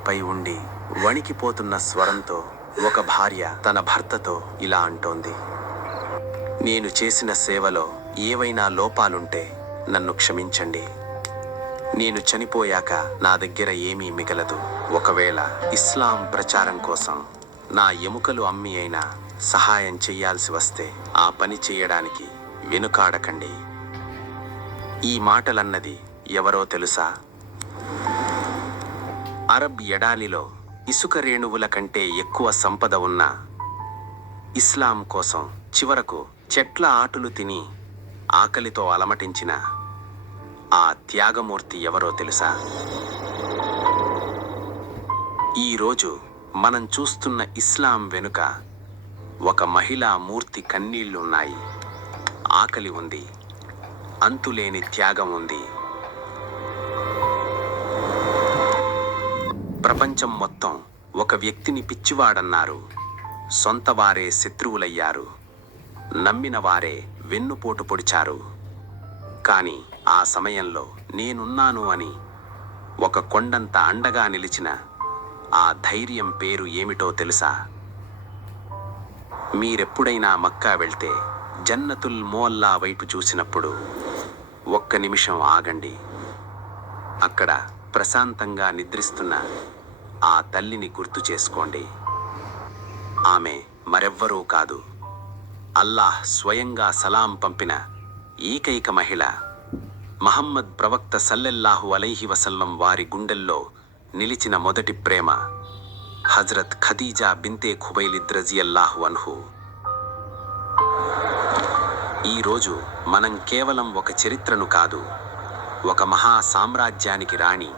పై ఉండి వణికిపోతున్న స్వరంతో ఒక భార్య తన భర్తతో ఇలా అంటోంది. నేను చేసిన సేవలో ఏవైనా లోపాలుంటే నన్ను క్షమించండి. నేను చనిపోయాక నా దగ్గర ఏమీ మిగలదు. ఒకవేళ ఇస్లాం ప్రచారం కోసం నా ఎముకలు అమ్మి అయినా సహాయం చెయ్యాల్సి వస్తే ఆ పని చేయడానికి వెనుకాడకండి. ఈ మాటలన్నది ఎవరో తెలుసా? అరబ్ ఎడాలిలో ఇసుక రేణువుల కంటే ఎక్కువ సంపద ఉన్న ఇస్లాం కోసం చివరకు చెట్ల ఆటులు తిని ఆకలితో అలమటించిన ఆ త్యాగమూర్తి ఎవరో తెలుసా? ఈరోజు మనం చూస్తున్న ఇస్లాం వెనుక ఒక మహిళా మూర్తి కన్నీళ్లున్నాయి. ఆకలి ఉంది, అంతులేని త్యాగం ఉంది. ప్రపంచం మొత్తం ఒక వ్యక్తిని పిచ్చివాడన్నారు. సొంత వారే శత్రువులయ్యారు. నమ్మిన వారే వెన్నుపోటు పొడిచారు. కానీ ఆ సమయంలో నేనున్నాను అని ఒక కొండంత అండగా నిలిచిన ఆ ధైర్యం పేరు ఏమిటో తెలుసా? మీరెప్పుడైనా మక్కా వెళ్తే జన్నతుల్ ముఅల్లా వైపు చూసినప్పుడు ఒక్క నిమిషం ఆగండి. అక్కడ ప్రశాంతంగా నిద్రిస్తున్న ఆ తల్లిని గుర్తు చేసుకోండి. ఆమె మరెవ్వరూ కాదు, అల్లాహ్ స్వయంగా సలాం పంపిన ఏకైక మహిళ. మహమ్మద్ ప్రవక్త సల్లెల్లాహు అలైహి వసల్లం వారి గుండెల్లో నిలిచిన మొదటి ప్రేమ హజ్రత్ ఖదీజా బింతే ఖువైలిద్ రజియల్లాహు అన్హు. ఈరోజు మనం కేవలం ఒక చరిత్రను కాదు, ఒక మహా సామ్రాజ్యానికి రాణి,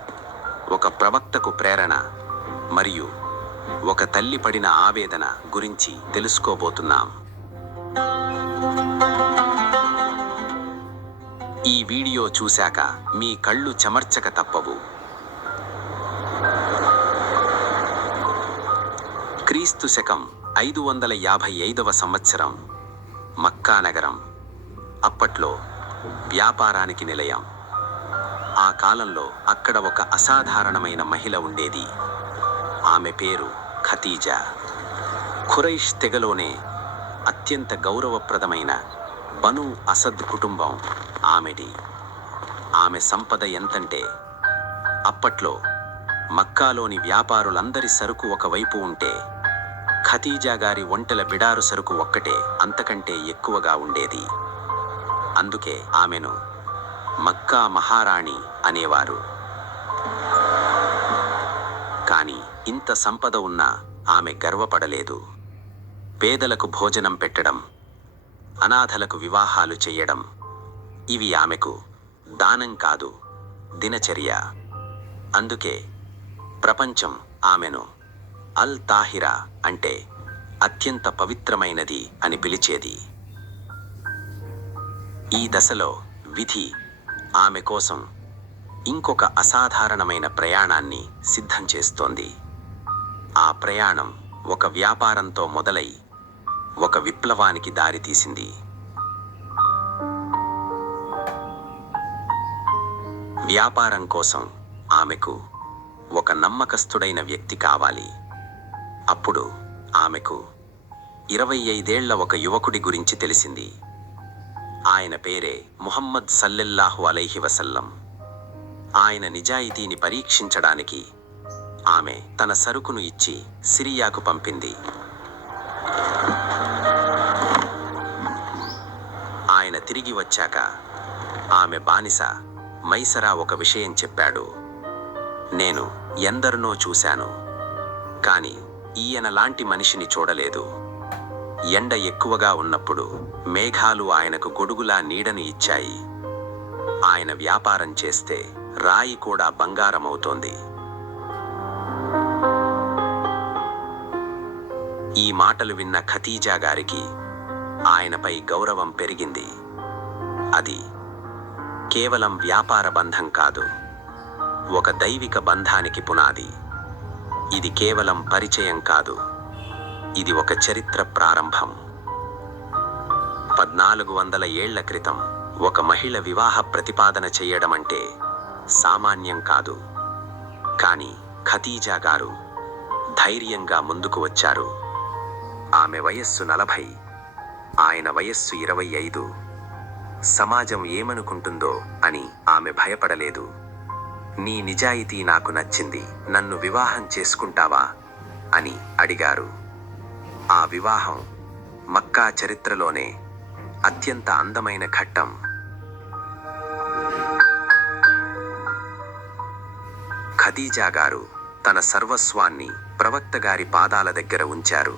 ఒక ప్రవక్తకు ప్రేరణ మరియు ఒక తల్లి పడిన ఆవేదన గురించి తెలుసుకోబోతున్నాం. ఈ వీడియో చూశాక మీ కళ్ళు చెమర్చక తప్పవు. క్రీస్తు శకం 555వ సంవత్సరం, మక్కా నగరం అప్పట్లో వ్యాపారానికి నిలయం. ఆ కాలంలో అక్కడ ఒక అసాధారణమైన మహిళ ఉండేది. ఆమె పేరు ఖదీజా. ఖురైష్ తెగలోనే అత్యంత గౌరవప్రదమైన బను అసద్ కుటుంబం ఆమెది. ఆమె సంపద ఎంతంటే అప్పట్లో మక్కాలోని వ్యాపారులందరి సరుకు ఒకవైపు ఉంటే ఖదీజా గారి ఒంటెల బిడారు సరుకు ఒక్కటే అంతకంటే ఎక్కువగా ఉండేది. అందుకే ఆమెను మక్కా మహారాణి అనేవారు. కానీ ఇంత సంపద ఉన్నా ఆమె గర్వపడలేదు. పేదలకు భోజనం పెట్టడం, అనాథలకు వివాహాలు చెయ్యడం, ఇవి ఆమెకు దానం కాదు, దినచర్య. అందుకే ప్రపంచం ఆమెను అల్ తాహిరా అంటే అత్యంత పవిత్రమైనది అని పిలిచేది. ఈ దశలో విధి ఆమె కోసం ఇంకొక అసాధారణమైన ప్రయాణాన్ని సిద్ధం చేస్తోంది. ఆ ప్రయాణం ఒక వ్యాపారంతో మొదలై ఒక విప్లవానికి దారితీసింది. వ్యాపారం కోసం ఆమెకు ఒక నమ్మకస్తుడైన వ్యక్తి కావాలి. అప్పుడు ఆమెకు 25 ఏళ్ల ఒక యువకుడి గురించి తెలిసింది. ఆయన పేరే ముహమ్మద్ సల్లెల్లాహు అలైహి వసల్లం. ఆయన నిజాయితీని పరీక్షించడానికి ఆమె తన సరుకును ఇచ్చి సిరియాకు పంపింది. ఆయన తిరిగి వచ్చాక ఆమె బానిస మైసరా ఒక విషయం చెప్పాడు. నేను ఎందరినో చూశాను, కానీ ఈయన లాంటి మనిషిని చూడలేదు. ఎండ ఎక్కువగా ఉన్నప్పుడు మేఘాలు ఆయనకు గొడుగులా నీడను ఇచ్చాయి. ఆయన వ్యాపారం చేస్తే రాయి కూడా బంగారమవుతోంది. ఈ మాటలు విన్న ఖదీజా గారికి ఆయనపై గౌరవం పెరిగింది. అది కేవలం వ్యాపార బంధం కాదు, ఒక దైవిక బంధానికి పునాది. ఇది కేవలం పరిచయం కాదు, ఇది ఒక చరిత్ర ప్రారంభం. 1400 ఏళ్ల క్రితం ఒక మహిళ వివాహ ప్రతిపాదన చేయడమంటే సామాన్యం కాదు. కానీ ఖదీజా గారు ధైర్యంగా ముందుకు వచ్చారు. ఆమె వయస్సు 40, ఆయన వయస్సు 25. సమాజం ఏమనుకుంటుందో అని ఆమె భయపడలేదు. నీ నిజాయితీ నాకు నచ్చింది, నన్ను వివాహం చేసుకుంటావా అని అడిగారు. ఆ వివాహం మక్కా చరిత్రలోనే అత్యంత అందమైన ఘట్టం. ఖదీజా గారు తన సర్వస్వాన్ని ప్రవక్త గారి పాదాల దగ్గర ఉంచారు.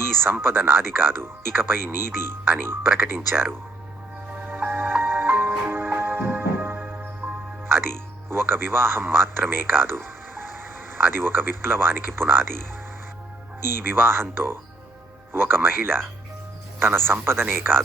ఈ సంపద నాది కాదు, ఇకపై నీది అని ప్రకటించారు. అది ఒక వివాహం మాత్రమే కాదు, అది ఒక విప్లవానికి పునాది. ఈ వివాహంతో ఒక మహిళ తన సంపదనే కాదు,